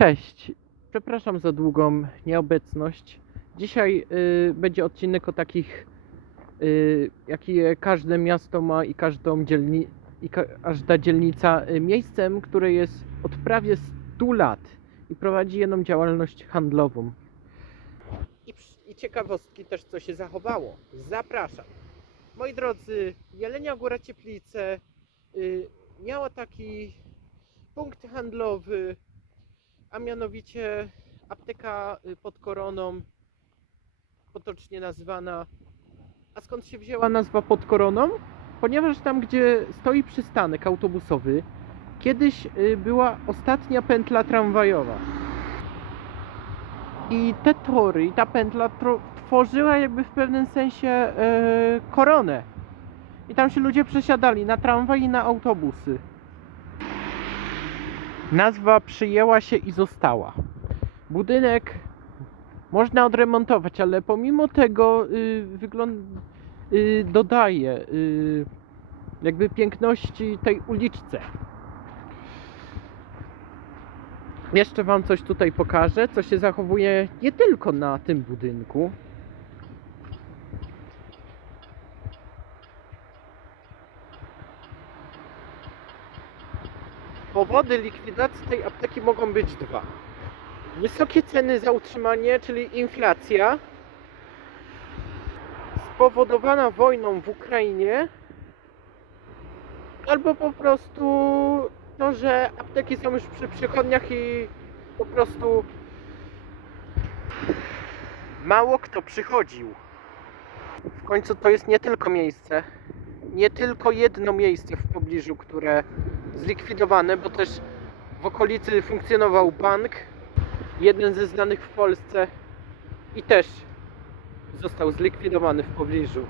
Cześć. Przepraszam za długą nieobecność. Dzisiaj y, będzie odcinek o takich, y, jakie każde miasto ma i każdą dzielni, i ka, każda dzielnica y, miejscem, które jest od prawie 100 lat i prowadzi jedną działalność handlową. I, I ciekawostki też, co się zachowało. Zapraszam. Moi drodzy, Jelenia Góra Cieplice y, miała taki punkt handlowy, a mianowicie apteka y, pod koroną, potocznie nazywana. A skąd się wzięła nazwa pod koroną? Ponieważ tam, gdzie stoi przystanek autobusowy, kiedyś y, była ostatnia pętla tramwajowa. I te tory, i ta pętla tworzyła jakby w pewnym sensie e, koronę. I tam się ludzie przesiadali na tramwaj i na autobusy. Nazwa przyjęła się i została. Budynek można odremontować, ale pomimo tego y, wygląd y, dodaje y, jakby piękności tej uliczce. Jeszcze Wam coś tutaj pokażę, co się zachowuje nie tylko na tym budynku. Powody likwidacji tej apteki mogą być dwa. Wysokie ceny za utrzymanie, czyli inflacja, spowodowana wojną w Ukrainie, albo po prostu to, że apteki są już przy przychodniach i po prostu mało kto przychodził. W końcu to jest nie tylko miejsce, nie tylko jedno miejsce w pobliżu, które zlikwidowane, bo też w okolicy funkcjonował bank, jeden ze znanych w Polsce i też został zlikwidowany w pobliżu.